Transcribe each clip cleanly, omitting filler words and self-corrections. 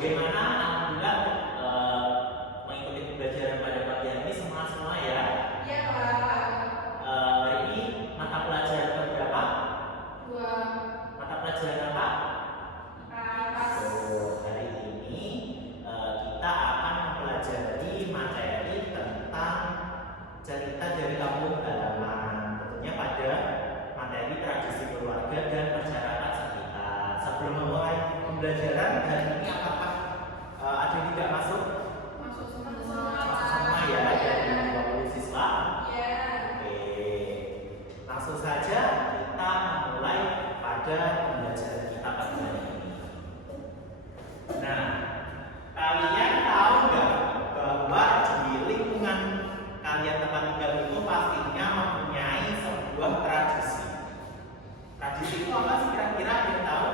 bagaimana? Alhamdulillah mengikuti pembelajaran pada pagi hari ini semua ya. Iya, Pak. Hari ini mata pelajaran berapa? 2. Mata pelajaran apa? Pas. Hari ini kita akan mempelajari materi tentang cerita dari kampung halaman, tentunya pada materi tradisi keluarga dan masyarakat sekitar. Sebelum memulai pembelajaran hari ini, apakah ada yang tidak masuk? Masuk semua. Masuk semua ya, dari 20 siswa. Iya. Oke, langsung saja kita memulai pada pembelajaran kita pagi hari ini. Nah, kalian tahu nggak bahwa di lingkungan kalian tempat tinggal itu pastinya mempunyai sebuah tradisi. Tradisi itu apa sih kira-kira, ada yang tahu?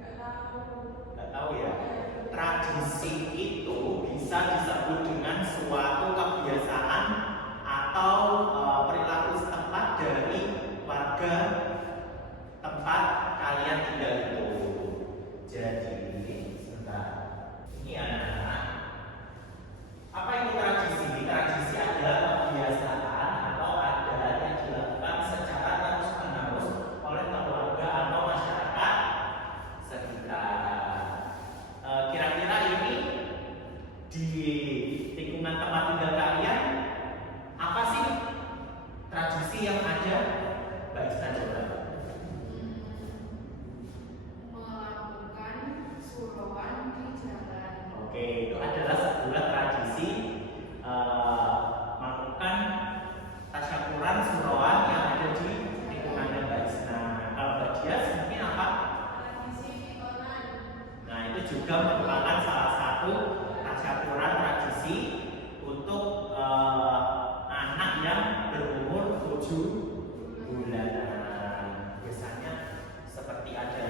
Nggak tahu. Nggak tahu ya. Tradisi itu bisa disebut dengan suatu kebiasaan atau perilaku setempat dari warga tempat kalian tinggal itu. Jadi, sebentar. Ini anak-anak. Apa itu tradisi? Tradisi adalah kebiasaan atau adat yang dilakukan secara terus-menerus oleh keluarga atau masyarakat sekitar. Kira-kira ini di lingkungan tempat tinggal kalian apa sih tradisi yang ada? Mbak Isna coba. Melakukan surauan di jalan. Oke, itu adalah sebuah tradisi melakukan tasyakuran surauan yang ada di lingkungannya Mbak Isna. Kalau Mbak Dias mungkin apa? Tradisi pitonan. Nah, itu juga merupakan salah satu tasyakuran tradisi untuk anak yang berumur 7 bulanan. Biasanya seperti ada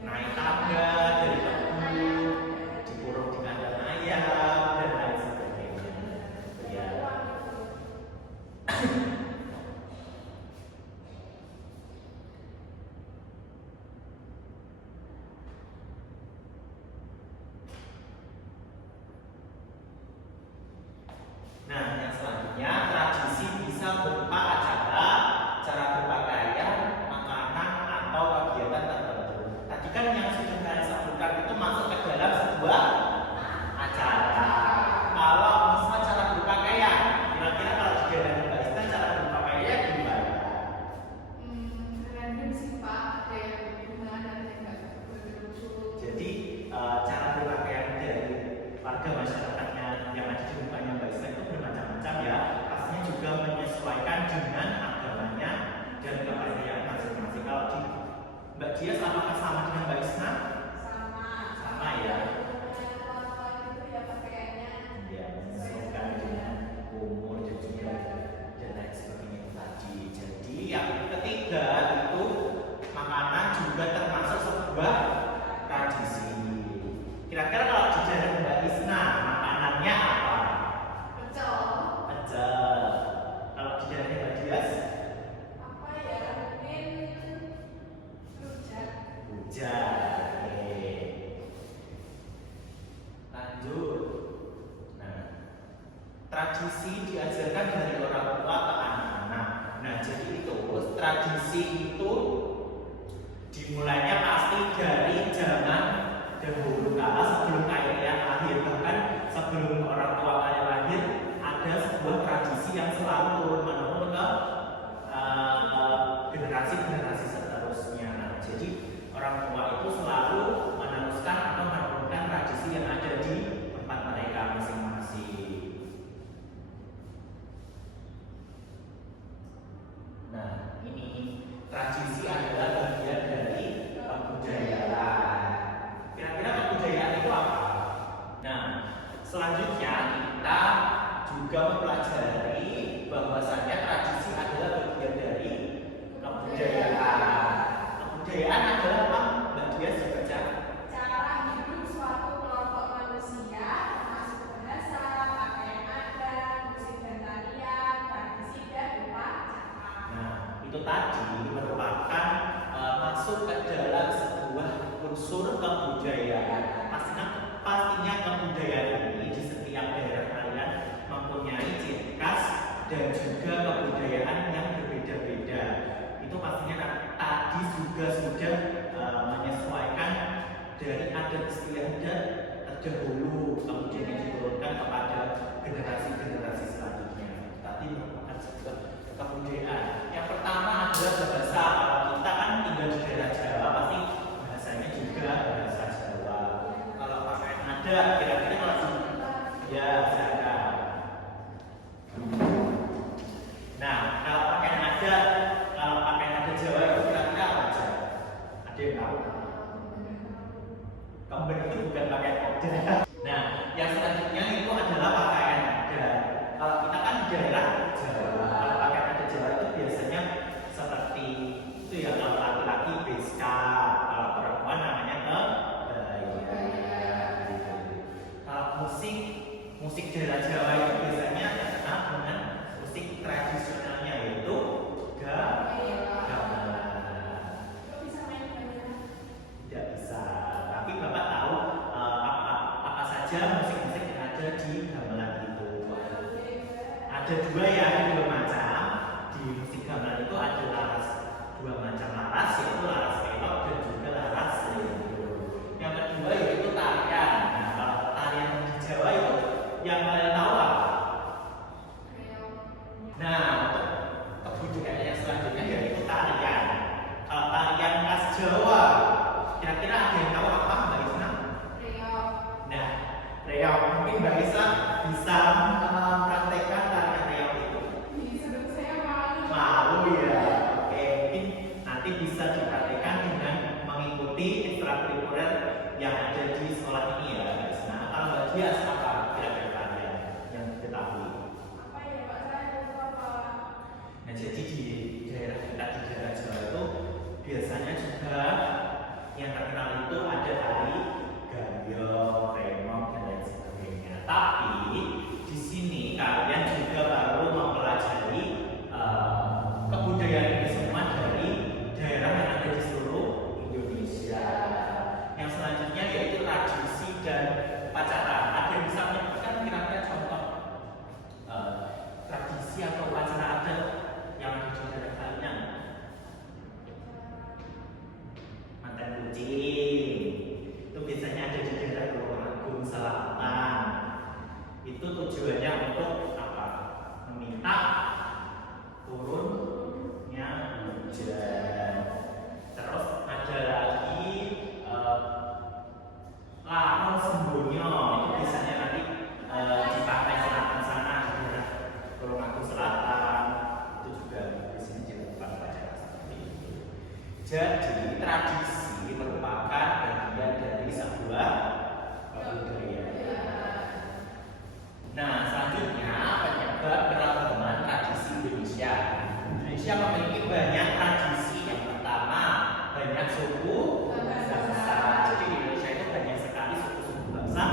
naik tangga dari kebun, dikurung di kandang ayam dan lain sebagainya. Ya. Nah, yang selanjutnya tradisi bisa berupa acara, cara berpakaian, makanan atau kegiatan tertentu. Tadi kan yang sudah kalian sebutkan itu masuk ke dalam sebuah acara. Kalau misalnya cara berpakaian, kira-kira kalau di daerah Mbak Isna cara berpakaian gimana? Random sih, Pak. Ada yang berhubungan, ada yang nggak berhubungan. Jadi cara berpakaian dari warga masyarakatnya yang ada di lingkungannya Mbak Isna itu bermacam-macam ya. Pastinya juga menyesuaikan dengan agamanya dan kepercayaan masing-masing. Kalau di Mbak Dias apakah sama dengan Mbak Isna? Sama ya. Itu ya pakaiannya. Ya, menyesuaikan dengan umur dan juga dan lain sebagainya itu tadi. Jadi yang ketiga itu makanan juga termasuk sebuah tradisi. Kira-kira kalau di daerah Mbak Isna makanannya apa? Pecel. Pecel. Kalau di daerah Mbak Dias? Apa ya? Mungkin rujak. Rujak. Oke. Lanjut. Nah, tradisi diajarkan dari orang tua ke anak-anak. Nah, jadi itu tradisi itu dimulainya pasti dari zaman dahulu kala sebelum kalian lahir, bahkan sebelum orang tua kalian lahir ada sebuah tradisi yang selalu turun menurun ke generasi-generasi seterusnya. Jadi orang tua itu selalu meneruskan atau menurunkan tradisi yang ada di tempat mereka masing-masing. Nah, ini tradisi adalah bagian dari kebudayaan. Kira-kira kebudayaan itu apa? Nah, selanjutnya kita juga mempelajari bahwasannya tradisi adalah bagian dari kebudayaan. Kebudayaan adalah apa? Mbak Dias dibaca. Cara hidup suatu kelompok manusia, termasuk bahasa, pakaian adat, musik dan tarian, tradisi dan upacara. Nah, itu tadi merupakan masuk ke dalam sebuah rukun unsur kebudayaan. Pastinya kebudayaan ini di setiap daerah kalian mempunyai ciri khas dan juga kebudayaan yang berbeda-beda. Itu pastinya tadi juga sudah menyesuaikan dari adat istiadat terdahulu, kemudian diturunkan kepada generasi-generasi selanjutnya. Tadi merupakan sebuah kebudayaan. Yang pertama adalah bahasa. Kalau kita kan tinggal di daerah Jawa, pasti bahasanya juga bahasa Jawa. Kalau pakaian ada, kira-kira kalau ya ada. Nah, kalau pakaian ada Jawa itu kira-kira apa aja? Ada yang tahu? Kemben itu bukan pakaian aja. Nah, yang selanjutnya itu adalah pakaian adat. Kalau kita kan di daerah Jawa, kalau pakaian adat Jawa itu biasanya seperti itu ya, kalau laki-laki beskap, kalau perempuan namanya kebaya. Kalau musik daerah Jawa itu biasanya terkenal dengan musik tradisionalnya yaitu gamelan. Tidak bisa. Tapi Bapak tahu apa saja musik-musik yang ada di gamelan itu? Ada dua ya, ada dua macam. Di musik gamelan itu ada dua macam laras, yaitu laras pelok dan juga laras lendo. Yang kedua yaitu tarian. Nah, kalau tarian di Jawa itu yang kalian tahu apa? Nah, untuk kebudayaan yang selanjutnya yaitu tarian. Kalau tarian khas Jawa, kira-kira ada yang tahu apa Mbak Isna? Nah, reog. Mungkin Mbak Isna bisa mempraktekkan tarian reog itu. Malu ya. Oke, mungkin nanti bisa dipraktekkan dengan mengikuti ekstrakurikuler yang ada di sekolah ini ya, Mbak Isna. Kalau Mbak Dias apa kira-kira tarian yang diketahui? Nah, jadi di daerah kita di daerah Jawa itu biasanya juga yang terkenal itu ada tari gayong, remok dan lain sebagainya. Tapi di sini kalian juga baru mempelajari kebudayaan ini semua dari daerah yang ada di seluruh Indonesia. Yang selanjutnya yaitu tradisi dan upacara. Ada yang bisa menyebutkan kira-kira contoh tradisi atau upacara adat yang ada di daerah kalian? Mantan kucing itu biasanya ada di daerah Tulungagung Selatan. Itu tujuannya untuk apa? Meminta turunnya hujan. Terus ada lagi Larung Sembonyo. Itu biasanya nanti di pantai selatan sana di daerah Tulungagung Selatan. Itu juga biasanya dilakukan upacara seperti itu. Jadi tradisi merupakan bagian dari sebuah kebudayaan. Nah, selanjutnya penyebab keragaman tradisi Indonesia. Indonesia memiliki banyak tradisi. Yang pertama, banyak suku bangsa. Jadi di Indonesia itu banyak sekali suku-suku bangsa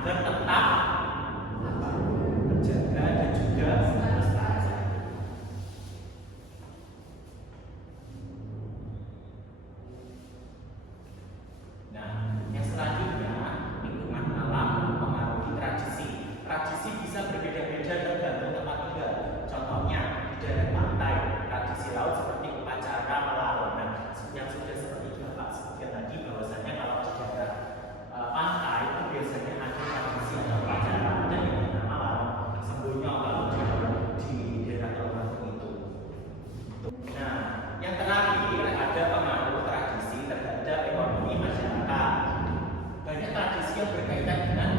agar tetap terjaga dan juga lestari. Nah, yang selanjutnya lingkungan alam mempengaruhi tradisi. Tradisi bisa berbeda-beda tergantung tempat tinggal. Contohnya di daerah pantai, tradisi laut seperti upacara melaut. Nah, yang sudah seperti Bapak sebutkan tadi bahwasanya kalau di daerah pantai itu biasanya ada tradisi atau upacara dan yang bernama laut sembunyo kalau di daerah Tulungagung itu. Nah, yang terakhir ada pengaruh tradisi terhadap ekonomi masyarakat. Banyak tradisi yang berkaitan dengan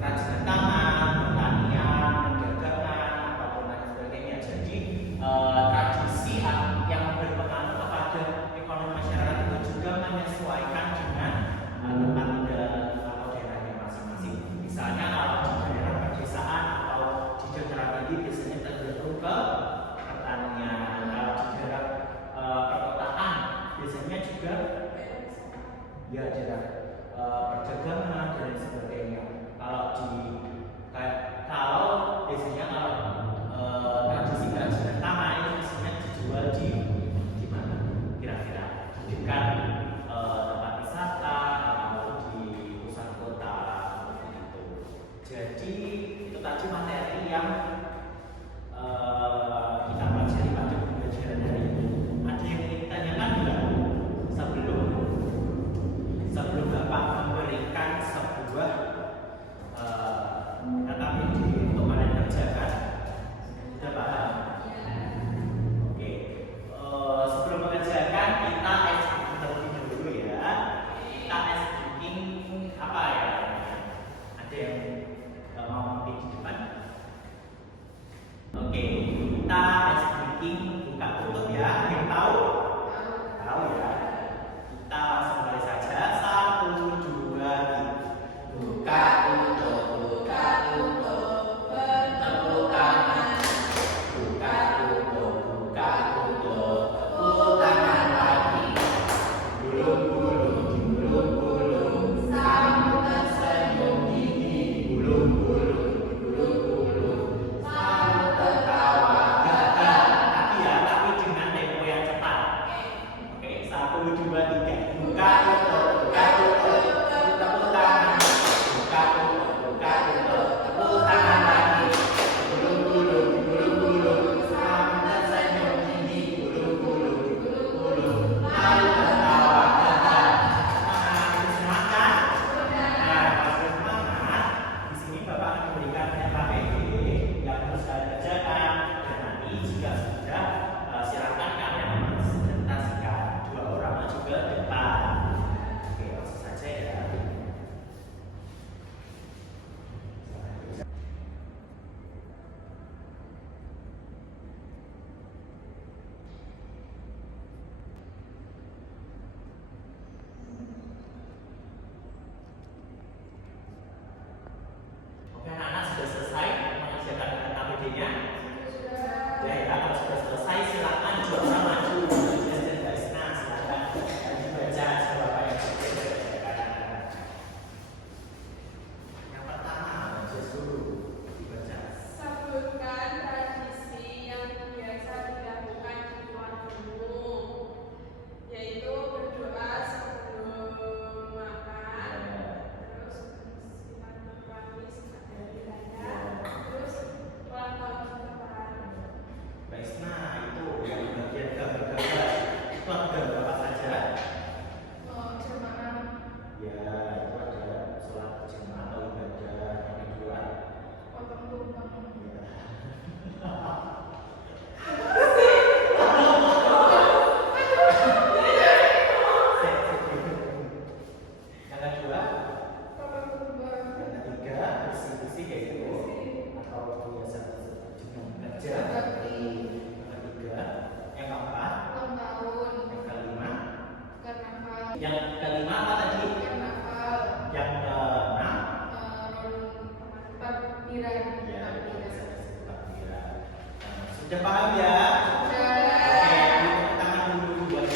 kerajinan tangan, pertanian, perdagangan, apapun lain sebagainya. Jadi tradisi yang berpengaruh kepada ekonomi masyarakat itu juga menyesuaikan dengan tempat tinggal atau daerahnya masing-masing. Misalnya kalau di daerah pedesaan atau di daerah tinggi biasanya tergantung ke pertanian. Kalau di daerah perkotaan biasanya juga ya daerah perdagangan dan sebagainya. Kalau biasanya kalau tradisi kerajinan tangan itu biasanya dijual di mana? Kira-kira di dekat tempat wisata atau di pusat kota seperti itu. Jadi itu tadi materi yang kita pelajari pada pembelajaran hari ini. Ada yang ingin ditanyakan enggak sebelum Bapak memberikan sebuah KKPD untuk kalian kerjakan? Sudah paham? Oke. Sebelum mengerjakan kita ice breaking terlebih dahulu ya. Kita ice breaking apa ya? Ada yang mau memimpin di depan? Oke, kita ice breaking buka tutup ya. Yang tahu? Tahu ya. Kita langsung mulai saja. 1, 2, 3. Buka tutup, bertepuk tangan. Buka tutup, tepuk tangan lagi. Gulung-gulung, gulung-gulung, sambil tersenyum gigi. Gulung-gulung, sambil tertawa. Tapi dengan tempo yang cepat. Oke, 1, 2, 3. Buka tutup, tepuk tangan. Buka tutup, tepuk tangan lagi. Gulung-gulung, sambil tersenyum gigi. Gulung-gulung, lalu tertawa. Semangat. Nah, kalau semangat, di sini Bapak akan memberikan KKPD yang harus kalian kerjakan. Dan nanti jika sudah, silakan kalian mempresentasikan. 2 orang maju ke depan. Oke, langsung saja ya. Oke, anak-anak sudah selesai mengerjakan KKPD-nya? Ya, kalau sudah selesai silakan 2 orang maju. Dan Mbak Isna silakan dibaca siapa yang dikerjakan. Yang pertama, baca dulu. Dibaca. Sebutkan tradisi yang biasa dilakukan di keluargamu, yaitu berdoa sebelum makan, terus silaturahmi saat hari raya, terus ulang tahun sebentar. Mbak Isna, itu yang bagian gambar-gambar itu ada gambar apa saja? Jemaah. Ya, itu ada sholat berjamaah atau ibadah. Yang kedua, Potong tumpeng. ya. Yang kedua, Potong tumpeng. yang ketiga, bersih-bersih kayak gitu atau biasa dengan kerja. Bakti. Yang ketiga, yang keempat, Ulang tahun. yang kelima, Karnaval. yang kelima apa tadi? Karnaval. Yang keenam, Takbiran. ya, Takbiran. takbiran. Sudah paham ya? Sudah. Oke, tepuk tangan dulu buat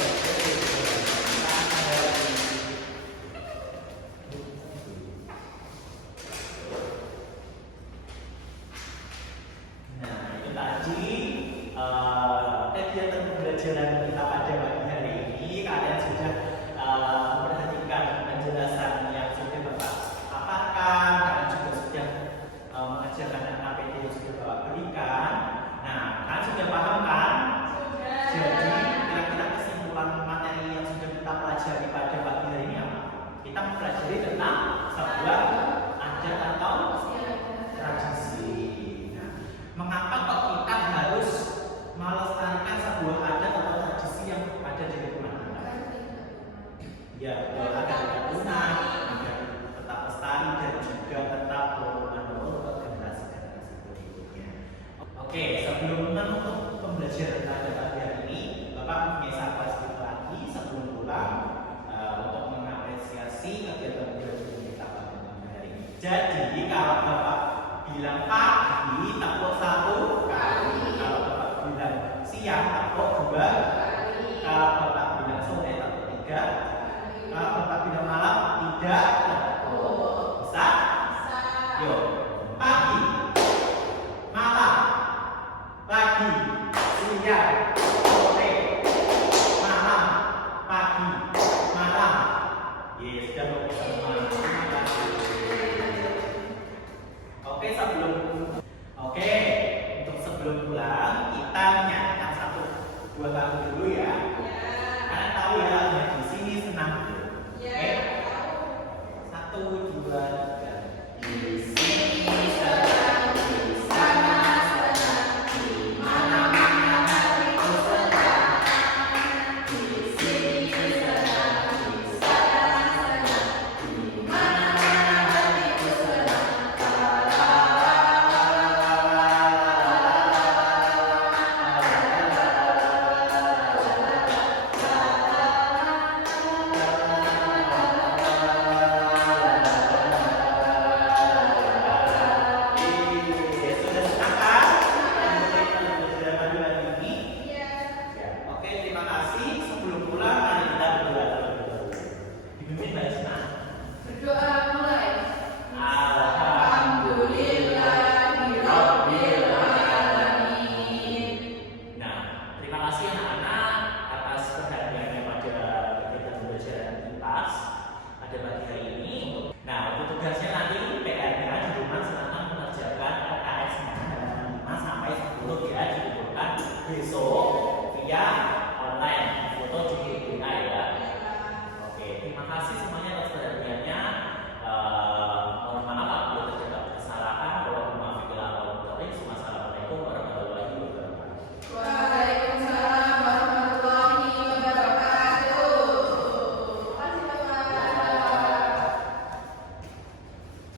Jadi kalau Bapak bilang pagi, tepuk 1 kali. Kalau Bapak bilang siang, tepuk 2 kali. Kalau Bapak bilang sore, tepuk 3 kali. Kalau Bapak bilang malam, tidak tepuk. Bisa? Bisa. Yuk, pagi, malam, pagi, siang, sore, malam, pagi, malam. Yes, sudah bagus semua. Terima kasih. Oke, untuk sebelum pulang kita menyanyikan 1-2 lagu dulu ya. Kalian tahu ya, di sini senang dulu. Oke? 1, 2, 3. Di sini senang, di sana senang, di mana-mana hatiku senang. Di sini senang, di sana senang, di mana-mana hatiku senang. Sudah senang kan? Sudah maju lagi ini? Ya, oke, terima kasih. Sebelum pulang, mari kita berdoa terlebih dahulu. Dipimpin Mbak Isna. Berdoa mulai. Nah, terima kasih anak-anak atas perhatiannya pada kegiatan pembelajaran IPAS pada pagi hari ini. Nah, untuk tugasnya nanti PR-nya di rumah silakan mengerjakan LKS halaman 5 sampai 10 ya, dikumpulkan besok via online, foto di WA ya. Oke, terima kasih semuanya atas perhatiannya.